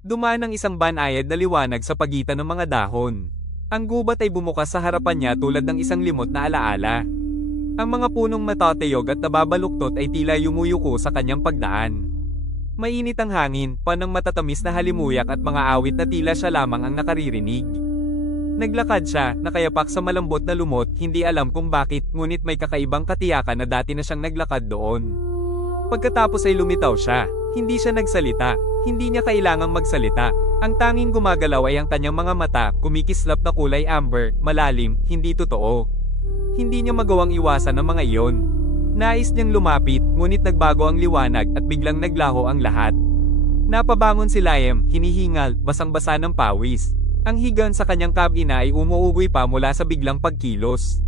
Dumaan ang isang banayad na liwanag sa pagitan ng mga dahon. Ang gubat ay bumukas sa harapan niya tulad ng isang limot na alaala. Ang mga punong matatayog at nababaluktot ay tila yumuyuko sa kanyang pagdaan. Mainit ang hangin, panang matatamis na halimuyak at mga awit na tila siya lamang ang nakaririnig. Naglakad siya, nakayapak sa malambot na lumot, hindi alam kung bakit, ngunit may kakaibang katiyakan na dati na siyang naglakad doon. Pagkatapos ay lumitaw siya. Hindi siya nagsalita. Hindi niya kailangang magsalita. Ang tanging gumagalaw ay ang kanyang mga mata, kumikislap na kulay amber, malalim, hindi totoo. Hindi niya magawang iwasan ang mga iyon. Nais niyang lumapit, ngunit nagbago ang liwanag at biglang naglaho ang lahat. Napabangon si Liam, hinihingal, basang-basa ng pawis. Ang higan sa kanyang kabina ay umuugoy pa mula sa biglang pagkilos.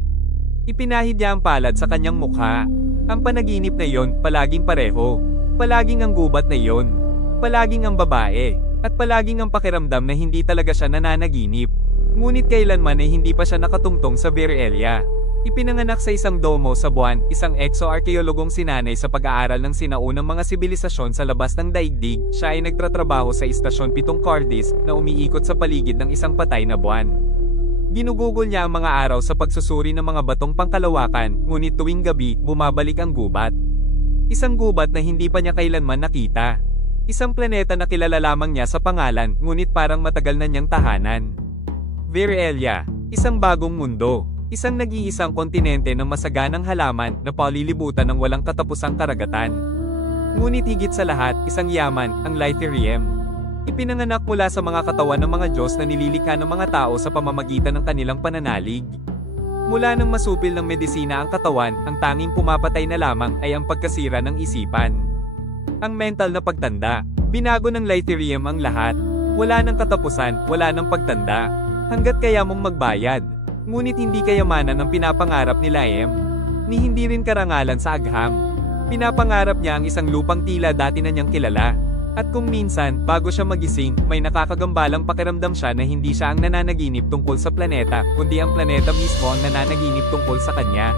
Ipinahid niya ang palad sa kanyang mukha. Ang panaginip na iyon, palaging pareho. Palaging ang gubat na iyon. Palaging ang babae. At palaging ang pakiramdam na hindi talaga siya nananaginip. Ngunit kailanman ay hindi pa siya nakatungtong sa Virelia. Ipinanganak sa isang domo sa buwan, isang exo-arkeologong sinanay sa pag-aaral ng sinaunang mga sibilisasyon sa labas ng daigdig. Siya ay nagtatrabaho sa istasyon 7 Cardis na umiikot sa paligid ng isang patay na buwan. Ginugugol niya ang mga araw sa pagsusuri ng mga batong pangkalawakan, ngunit tuwing gabi, bumabalik ang gubat. Isang gubat na hindi pa niya kailanman nakita. Isang planeta na kilala lamang niya sa pangalan, ngunit parang matagal na niyang tahanan. Virelia, isang bagong mundo. Isang nag-iisang kontinente ng masaganang halaman na palilibutan ng walang katapusang karagatan. Ngunit higit sa lahat, isang yaman, ang Lytherium. Ipinanganak mula sa mga katawan ng mga Diyos na nililikha ng mga tao sa pamamagitan ng kanilang pananalig. Mula nang masupil ng medisina ang katawan, ang tanging pumapatay na lamang ay ang pagkasira ng isipan. Ang mental na pagtanda. Binago ng Lytherium ang lahat. Wala nang katapusan, wala nang pagtanda. Hanggat kaya mong magbayad. Ngunit hindi kayamanan ang pinapangarap ni Liam. Ni hindi rin karangalan sa agham. Pinapangarap niya ang isang lupang tila dati na niyang kilala. At kung minsan, bago siya magising, may nakakagambalang pakiramdam siya na hindi siya ang nananaginip tungkol sa planeta, kundi ang planeta mismo ang nananaginip tungkol sa kanya.